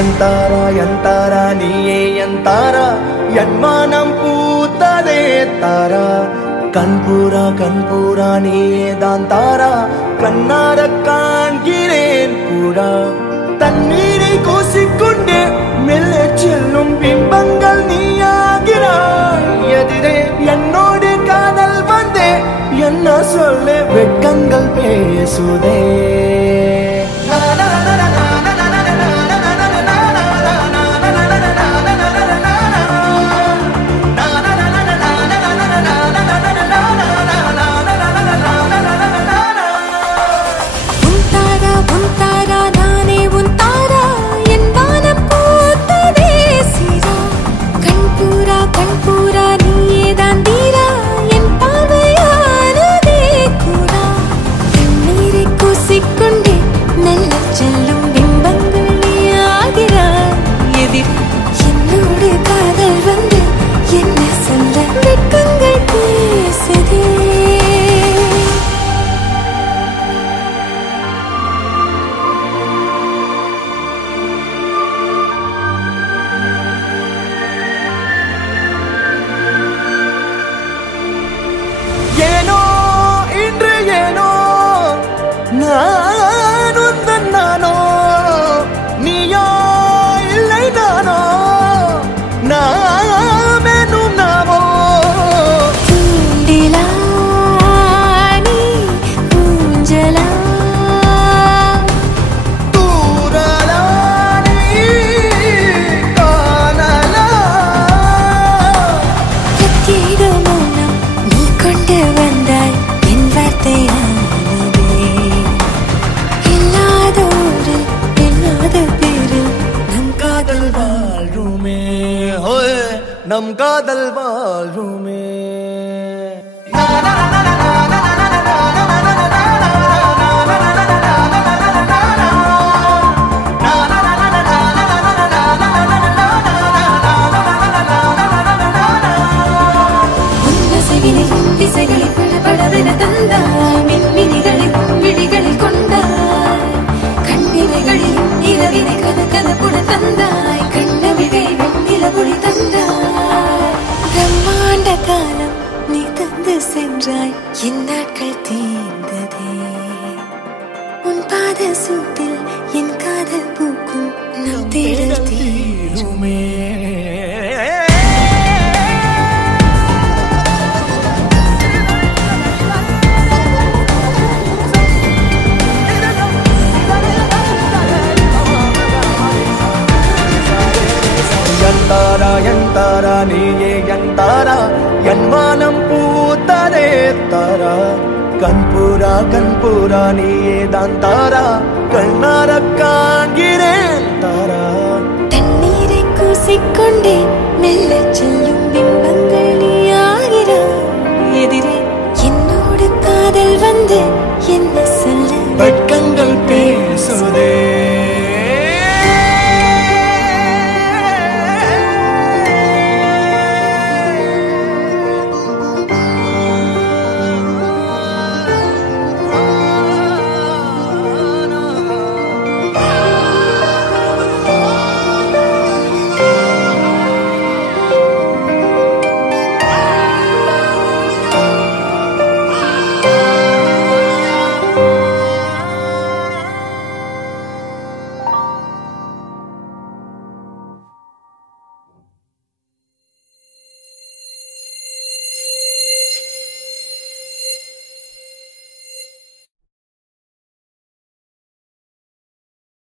ಎಂತಾರ ಎಂತಾರ ನೀಯೇ ಎಂತಾರ ಎನ್ಮಾನಂ பூத்ததே தாரா கண்பூரா கண்பூரா நீயே தான் தாரா கண்ணார காண்கிறேன் கூடா தண்ணீரை கூசிக்கொண்டே மெல்ல செல்லும் பிம்பங்கள் நீயாகிறாய் எதிரே என்னோடு காதல் வந்தே என்ன சொல்ல வெட்கங்கள் பேசுதே நம் காதல் வாழ்வுமே திசைகளில் படபடவென தந்தாய் மின்மினிகளில் விழிகளில் கொண்டாய் கண்ணிமைகளில் இரவினை கதகதப்புட தந்தாய் கண்ணவிகை வெண்ணிலவொளி தந்தாய் பிரம்மாண்ட காலம் நீ தந்து சென்றாய் என் நாட்கள் தீர்ந்ததே உன் பாத சூட்டில் என் காதல் பூக்கும் நம் தேடல் தீருமே ಎಂತಾರಾ ಎಂತಾರಾ ನೀಯೇ ಎಂತಾರಾ ಎನ್ಮಾನಂ பூத்ததே தாரா கண்பூரா கண்பூரா நீயே தான் தாரா கண்ணார காண்கிறேன் தாரா தண்ணீரை கூசிக்கொண்டே மெல்ல செல்லும் பிம்பங்கள் நீயாகிறாய் எதிரே என்னோடு காதல் வந்து என்ன சொல்ல வெட்கங்கள் பேசுதே